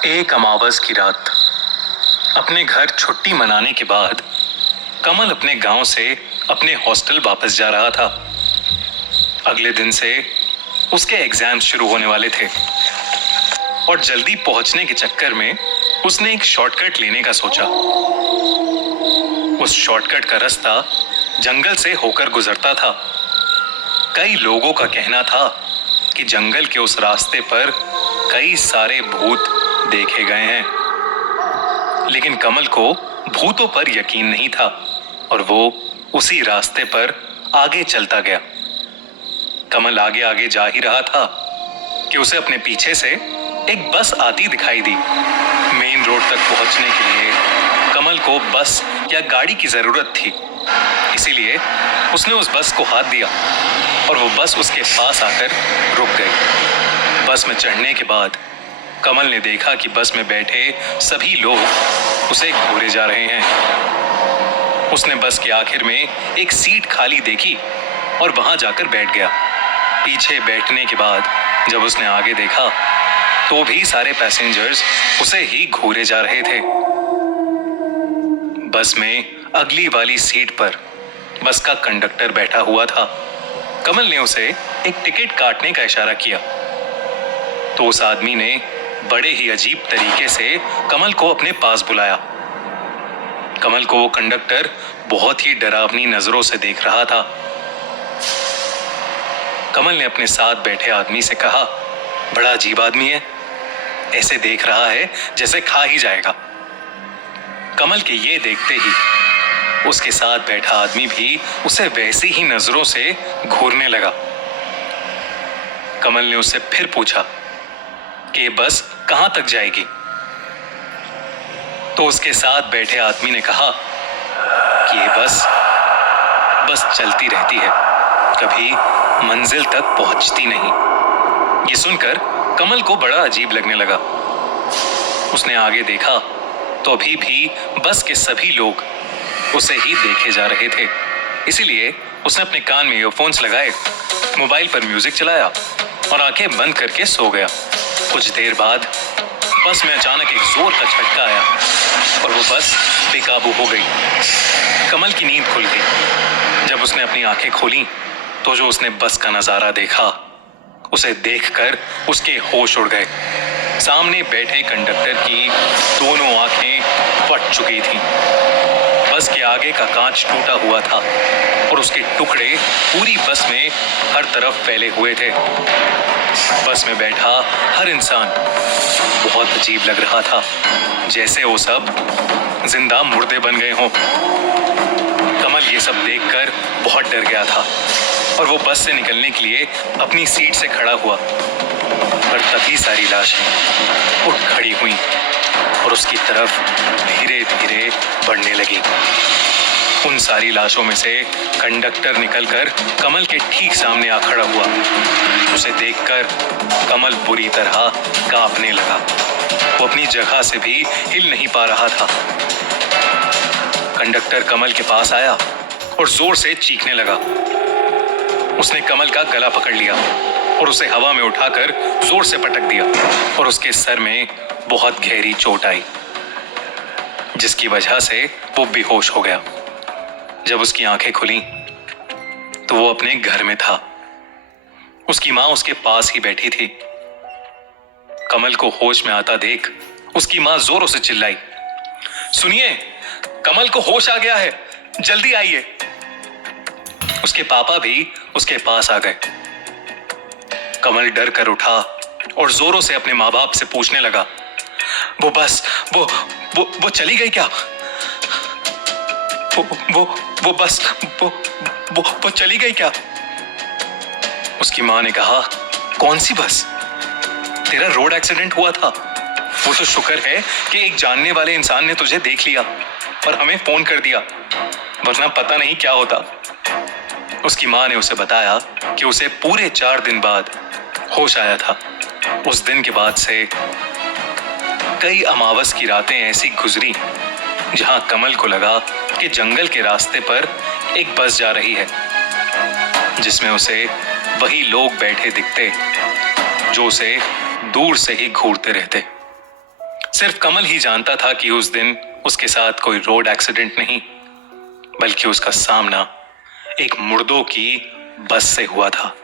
एक अमावस की रात अपने घर छुट्टी मनाने के बाद कमल अपने गांव से अपने हॉस्टल वापस जा रहा था। अगले दिन से उसके एग्जाम्स शुरू होने वाले थे और जल्दी पहुंचने के चक्कर में उसने एक शॉर्टकट लेने का सोचा। उस शॉर्टकट का रास्ता जंगल से होकर गुजरता था। कई लोगों का कहना था कि जंगल के उस रास्ते पर कई सारे भूत देखे गए हैं, लेकिन कमल को भूतों पर यकीन नहीं था और वो उसी रास्ते पर आगे चलता गया। कमल आगे आगे जा ही रहा था कि उसे अपने पीछे से एक बस आती दिखाई दी। मेन रोड तक पहुंचने के लिए कमल को बस या गाड़ी की जरूरत थी, इसीलिए उसने उस बस को हाथ दिया और वो बस उसके पास आकर रुक गई। बस में चढ़ने के बाद कमल ने देखा कि बस में बैठे सभी लोग उसे घूरे जा रहे हैं। उसने बस के आखिर में एक सीट खाली देखी और वहां जाकर बैठ गया। पीछे बैठने के बाद जब उसने आगे देखा तो भी सारे पैसेंजर्स उसे ही घूरे जा रहे थे। बस में अगली वाली सीट पर बस का कंडक्टर बैठा हुआ था। कमल ने उसे एक टिकट काटने का इशारा किया तो उस आदमी ने बड़े ही अजीब तरीके से कमल को अपने पास बुलाया। कमल को वो कंडक्टर बहुत ही डरावनी नजरों से देख रहा था। कमल ने अपने साथ बैठे आदमी से कहा, बड़ा अजीब आदमी है, ऐसे देख रहा है जैसे खा ही जाएगा। कमल के ये देखते ही उसके साथ बैठा आदमी भी उसे वैसी ही नजरों से घूरने लगा। कमल ने उससे फिर पूछा कि बस कहां तक जाएगी, तो उसके साथ बैठे आदमी ने कहा कि ये बस चलती रहती है, कभी मंजिल तक पहुंचती नहीं। ये सुनकर कमल को बड़ा अजीब लगने लगा। उसने आगे देखा तो अभी भी बस के सभी लोग उसे ही देखे जा रहे थे, इसीलिए उसने अपने कान में ईयरफोन्स लगाए, मोबाइल पर म्यूजिक चलाया और आंखें बंद करके सो गया। कुछ देर बाद बस में अचानक एक जोर का झटका आया और वो बस बेकाबू हो गई। कमल की नींद खुल गई। जब उसने अपनी आंखें खोली तो जो उसने बस का नजारा देखा, उसे देखकर उसके होश उड़ गए। सामने बैठे कंडक्टर की दोनों आंखें फट चुकी थीं। बस के आगे का कांच टूटा हुआ था और उसके टुकड़े पूरी बस में हर तरफ फैले हुए थे। बस में बैठा हर इंसान बहुत अजीब लग रहा था, जैसे वो सब जिंदा मुर्दे बन गए हों। कमल ये सब देखकर बहुत डर गया था और वो बस से निकलने के लिए अपनी सीट से खड़ा हुआ, पर तभी सारी लाशें उठ खड़ी हुई और उसकी तरफ धीरे धीरे बढ़ने लगी। उन सारी लाशों में से कंडक्टर निकलकर कमल के ठीक सामने आ खड़ा हुआ। उसे देखकर कमल बुरी तरह कांपने लगा। वो अपनी जगह से भी हिल नहीं पा रहा था। कंडक्टर कमल के पास आया और जोर से चीखने लगा। उसने कमल का गला पकड़ लिया और उसे हवा में उठाकर जोर से पटक दिया और उसके सर में बहुत गहरी चोट आई, जिसकी वजह से वो बेहोश हो गया। जब उसकी आंखें खुली तो वो अपने घर में था। उसकी मां उसके पास ही बैठी थी। कमल को होश में आता देख उसकी मां जोरों से चिल्लाई, सुनिए, कमल को होश आ गया है, जल्दी आइए। उसके पापा भी उसके पास आ गए। कमल डर कर उठा और जोरों से अपने माँ बाप से पूछने लगा, वो बस वो चली गई क्या? वो बस वो चली गई क्या? उसकी माँ ने कहा, कौन सी बस? तेरा रोड एक्सीडेंट हुआ था। वो तो शुक्र है कि एक जानने वाले इंसान ने तुझे देख लिया और हमें फोन कर दिया, वरना पता नहीं क्या होता। उसकी माँ ने उसे बताया कि उसे पूरे 4 दिन बाद होश आया था। उस दिन के बाद से कई अमावस की रातें ऐसी गुजरी जहां कमल को लगा कि जंगल के रास्ते पर एक बस जा रही है, जिसमें उसे वही लोग बैठे दिखते जो उसे दूर से ही घूरते रहते। सिर्फ कमल ही जानता था कि उस दिन उसके साथ कोई रोड एक्सीडेंट नहीं, बल्कि उसका सामना एक मुर्दों की बस से हुआ था।